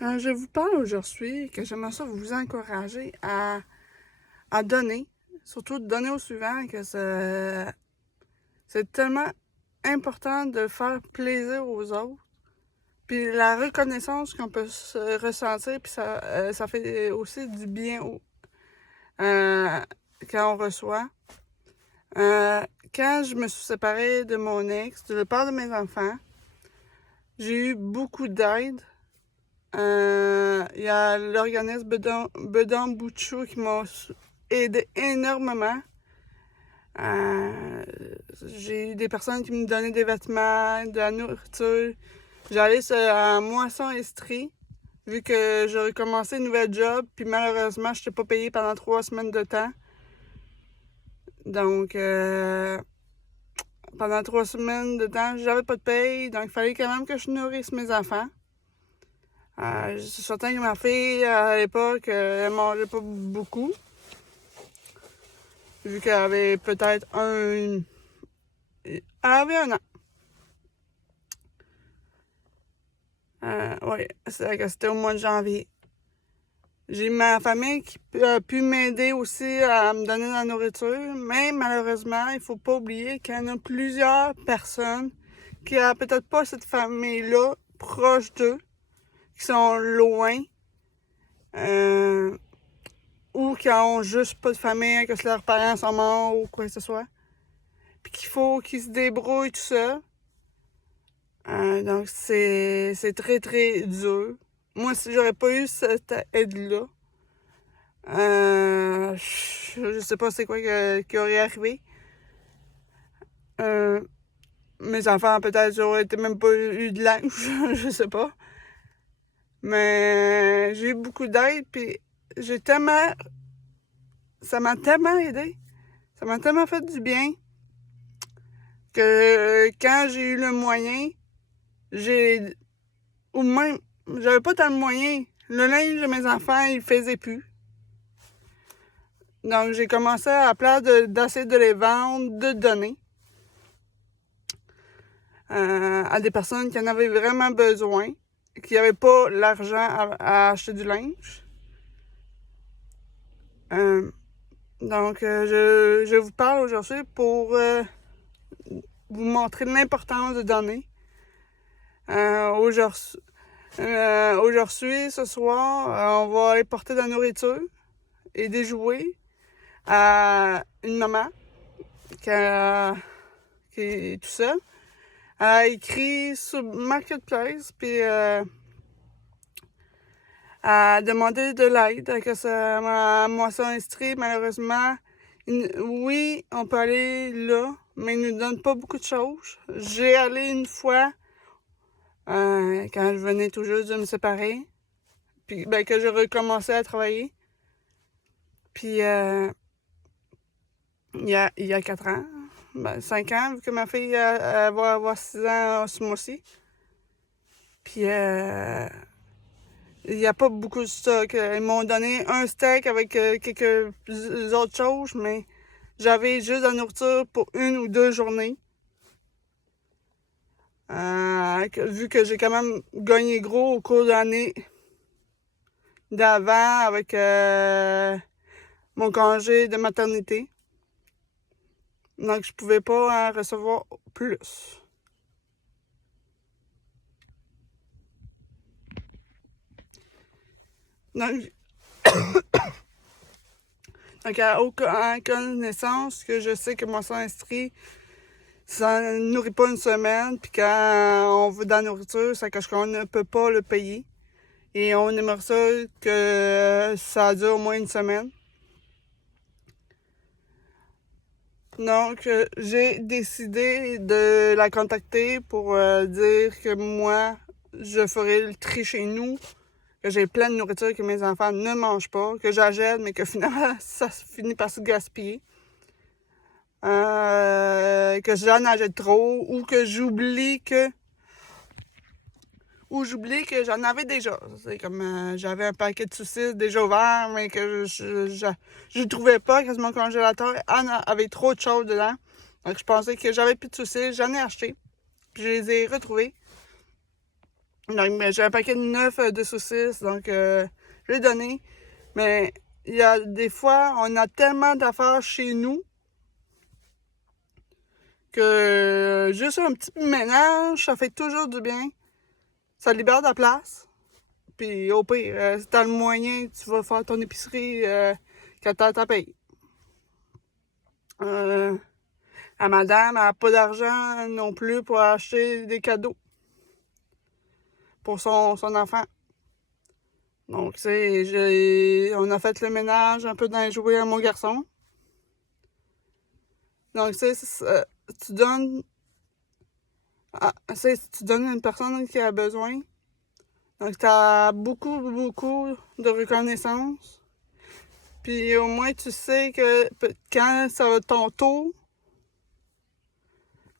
Je vous parle aujourd'hui que j'aimerais ça vous encourager à donner, surtout de donner au suivant, que c'est tellement important de faire plaisir aux autres. Puis la reconnaissance qu'on peut se ressentir, puis ça fait aussi du bien euh, quand on reçoit. Euh, Quand je me suis séparée de mon ex, le père de mes enfants, j'ai eu beaucoup d'aide. Il y a l'organisme Bedon Bouchou qui m'a aidé énormément. Euh, j'ai eu des personnes qui me donnaient des vêtements, de la nourriture. J'allais à Moisson Estrie, vu que j'ai recommencé une nouvelle job, puis malheureusement, je n'étais pas payée pendant 3 semaines de temps. Donc, pendant 3 semaines de temps, j'avais pas de paye, donc il fallait quand même que je nourrisse mes enfants. Je suis certaine que ma fille, à l'époque, elle mangeait pas beaucoup, vu qu'elle avait peut-être Elle avait 1 an. Oui, c'était au mois de janvier. J'ai ma famille qui a pu m'aider aussi à me donner de la nourriture, mais malheureusement, il faut pas oublier qu'il y en a plusieurs personnes qui n'ont peut-être pas cette famille-là proche d'eux, qui sont loin, ou qui ont juste pas de famille, que leurs parents sont morts ou quoi que ce soit, puis qu'il faut qu'ils se débrouillent tout seuls. Donc c'est très très dur. Moi, si j'aurais pas eu cette aide-là, je sais pas c'est quoi qui aurait arrivé. Euh, Mes enfants, peut-être, j'aurais été même pas eu de linge, je sais pas. Mais j'ai eu beaucoup d'aide, puis j'ai tellement... Ça m'a tellement aidé. Ça m'a tellement fait du bien que quand j'ai eu le moyen, j'ai... Ou même, j'avais pas tant de moyens. Le linge de mes enfants, il faisait plus. Donc, j'ai commencé à place d'essayer de les vendre, de donner à des personnes qui en avaient vraiment besoin, qui n'avaient pas l'argent à acheter du linge. Donc, je vous parle aujourd'hui pour vous montrer l'importance de donner. Aujourd'hui, ce soir, on va aller porter de la nourriture et des jouets à une maman qui est tout seule. Elle a écrit sur Marketplace, puis elle a demandé de l'aide, que ça moisson instruit, malheureusement. Oui, on peut aller là, mais ils ne nous donnent pas beaucoup de choses. J'ai allé une fois, quand je venais tout juste de me séparer, puis que j'ai recommencé à travailler. Puis, il y a 4 ans, 5 ans, vu que ma fille elle va avoir 6 ans ce mois-ci. Puis, il n'y a pas beaucoup de stock. Ils m'ont donné un steak avec quelques autres choses, mais j'avais juste de la nourriture pour 1 ou 2 journées. Vu que j'ai quand même gagné gros au cours de l'année d'avant avec mon congé de maternité. Donc, je pouvais pas en recevoir plus. Donc, à aucune connaissance que je sais que mon sang inscrit, ça ne nourrit pas une semaine, puis quand on veut de la nourriture, ça cache qu'on ne peut pas le payer. Et on aimerait ça que ça dure au moins 1 semaine. Donc, j'ai décidé de la contacter pour dire que moi, je ferai le tri chez nous, que j'ai plein de nourriture que mes enfants ne mangent pas, que j'achète, mais que finalement, ça finit par se gaspiller. Que j'en achète trop, ou que j'oublie que j'en avais déjà. C'est comme j'avais un paquet de saucisses déjà ouvert, mais que je trouvais pas, que mon congélateur avait trop de choses dedans. Donc je pensais que j'avais plus de saucisses, j'en ai acheté. Puis je les ai retrouvées. Donc, ben, j'ai un paquet de 9 de saucisses, donc je l'ai donné. Mais il y a des fois, on a tellement d'affaires chez nous que juste un petit ménage, ça fait toujours du bien. Ça libère de la place. Puis au pire, si t'as le moyen, tu vas faire ton épicerie quand t'as ta paye. La madame n'a pas d'argent non plus pour acheter des cadeaux pour son enfant. Donc, tu sais, on a fait le ménage un peu dans les jouets à mon garçon. Donc, tu sais, tu donnes tu donnes à une personne qui a besoin. Donc, tu as beaucoup, beaucoup de reconnaissance. Puis, au moins, tu sais que quand ça va ton tour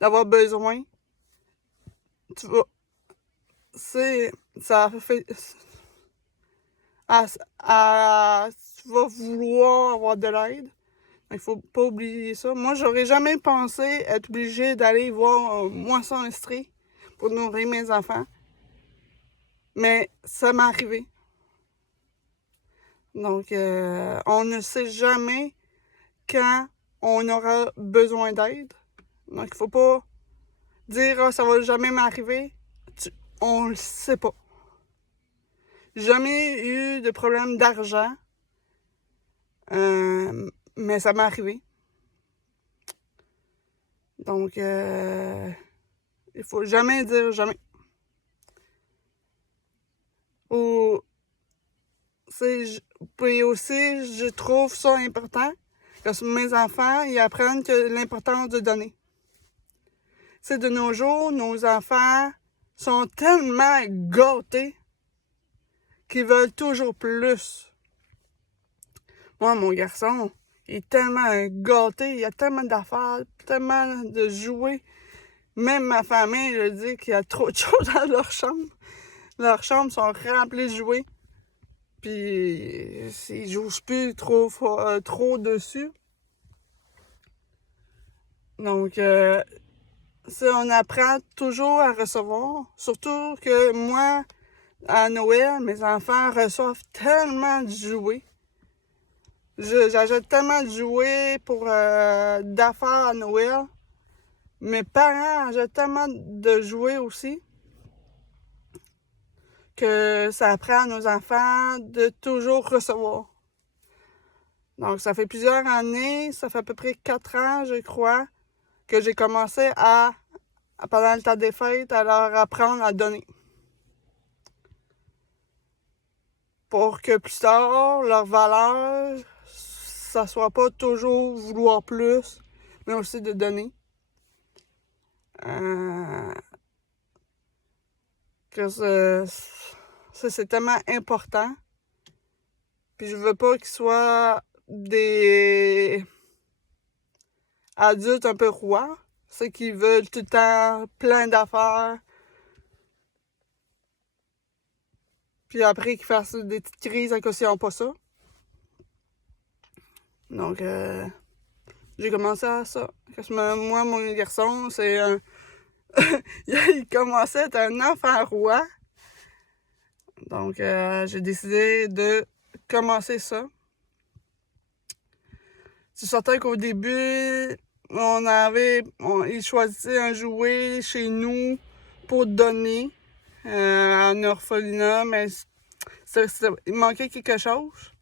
d'avoir besoin, tu vas. C'est. Ça fait. Tu vas vouloir avoir de l'aide. Il faut pas oublier ça. Moi, j'aurais jamais pensé être obligée d'aller voir un moisson estrée pour nourrir mes enfants. Mais ça m'est arrivé. Donc, on ne sait jamais quand on aura besoin d'aide. Donc, il faut pas dire ah, ça va jamais m'arriver. On le sait pas. Jamais eu de problème d'argent. Mais ça m'est arrivé. Donc, il faut jamais dire jamais. Ou, puis aussi, je trouve ça important que mes enfants, ils apprennent que l'importance de donner. C'est de nos jours, nos enfants sont tellement gâtés qu'ils veulent toujours plus. Moi, mon garçon, il est tellement gâté, il y a tellement d'affaires, tellement de jouets. Même ma famille, je dis qu'il y a trop de choses dans leur chambre. Leurs chambres sont remplies de jouets. Puis, ils jouent plus trop dessus. Donc, on apprend toujours à recevoir. Surtout que moi, à Noël, mes enfants reçoivent tellement de jouets. J'achète tellement de jouets pour d'affaires à Noël. Mes parents achètent tellement de jouets aussi que ça apprend à nos enfants de toujours recevoir. Donc, ça fait plusieurs années, ça fait à peu près 4 ans, je crois, que j'ai commencé pendant le temps des fêtes, à leur apprendre à donner. Pour que plus tard, leur valeur, ça soit pas toujours vouloir plus, mais aussi de donner. Que c'est tellement important. Puis je veux pas qu'ils soient des adultes un peu rois. Ceux qui veulent tout le temps plein d'affaires. Puis après qu'ils fassent des petites crises à cause qu'ils n'ont pas ça. Donc, j'ai commencé à ça. Parce que moi, mon garçon, c'est un... il commençait à être un enfant roi. Donc, j'ai décidé de commencer ça. C'est certain qu'au début, il choisissait un jouet chez nous pour donner à un orphelinat, mais il manquait quelque chose.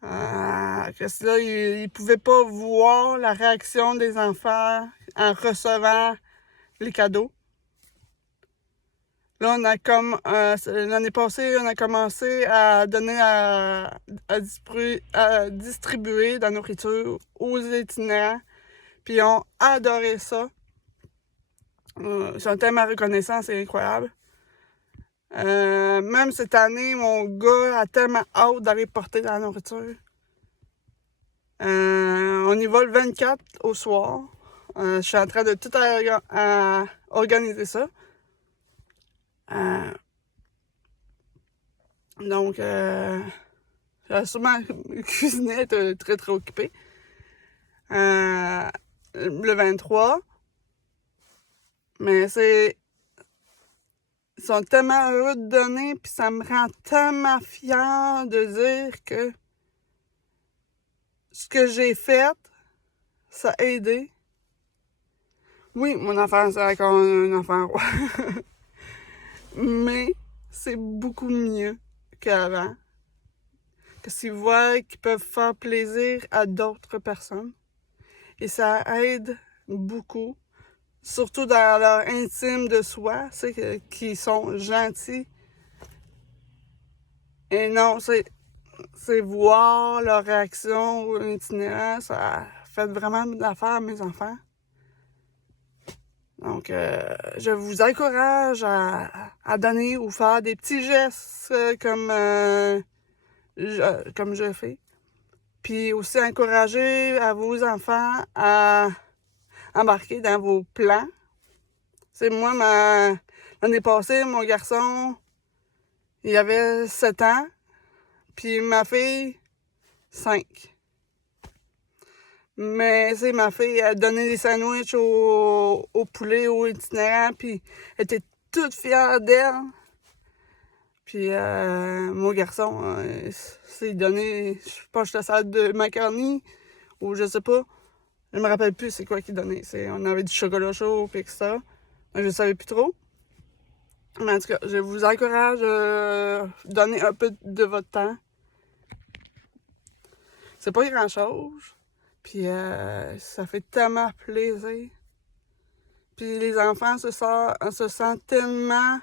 Que là, il pouvait pas voir la réaction des enfants en recevant les cadeaux. Là, l'année passée, on a commencé à donner à distribuer de la nourriture aux itinérants. Puis ils ont adoré ça. Ils sont tellement reconnaissants, c'est incroyable. Même cette année, mon gars a tellement hâte d'aller porter de la nourriture. On y va le 24 au soir. Je suis en train de tout organiser ça. Donc, j'ai sûrement cuisiné, être très très occupée. Le 23. Mais Ils sont tellement heureux de donner, puis ça me rend tellement fière de dire que ce que j'ai fait, ça a aidé. Oui, mon enfant, c'est encore un enfant roi. Mais c'est beaucoup mieux qu'avant. Que s'ils voient qu'ils peuvent faire plaisir à d'autres personnes. Et ça aide beaucoup. Surtout dans leur intime de soi, c'est qu'ils sont gentils. Et non, c'est voir leur réaction au itinérant, ça fait vraiment de l'affaire à mes enfants. Donc, je vous encourage à donner ou faire des petits gestes comme je fais. Puis aussi encourager à vos enfants à embarquer dans vos plans. C'est moi, l'année passée, mon garçon, il avait 7 ans, puis ma fille, 5. Mais, c'est ma fille, elle donnait des sandwichs au poulet, au itinérant, puis elle était toute fière d'elle. Puis, mon garçon, s'est donné, je pense que c'était salade de macaroni, ou je sais pas. Je me rappelle plus c'est quoi qu'il donnait. On avait du chocolat chaud, puis etc. Je savais plus trop. Mais en tout cas, je vous encourage à donner un peu de votre temps. C'est pas grand-chose. Puis ça fait tellement plaisir. Puis les enfants se sentent tellement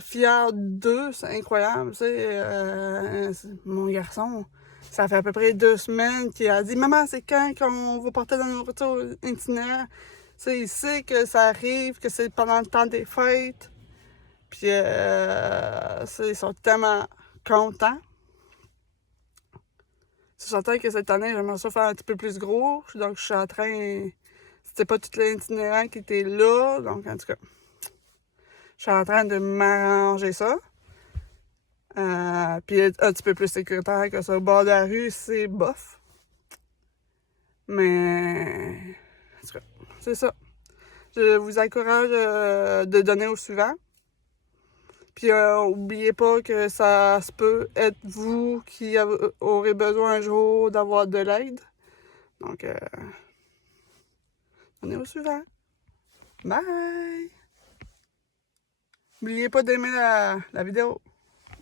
fiers d'eux. C'est incroyable. Tu sais, mon garçon, ça fait à peu près 2 semaines qu'il a dit « Maman, c'est quand qu'on va porter dans nos retours itinéraires? » Tu sais, il sait que ça arrive, que c'est pendant le temps des fêtes. Puis ils sont tellement contents. C'est certain que cette année, j'aimerais ça faire un petit peu plus gros. Donc, je suis en train... C'était pas tout l'itinérant qui était là. Donc, en tout cas, je suis en train de m'arranger ça. Puis être un petit peu plus sécuritaire que ça. Au bord de la rue, c'est bof. Mais... En tout cas, c'est ça. Je vous encourage de donner au suivant. Puis, oubliez pas que ça se peut être vous qui aurez besoin un jour d'avoir de l'aide. Donc, on est au suivant. Bye! N'oubliez pas d'aimer la vidéo.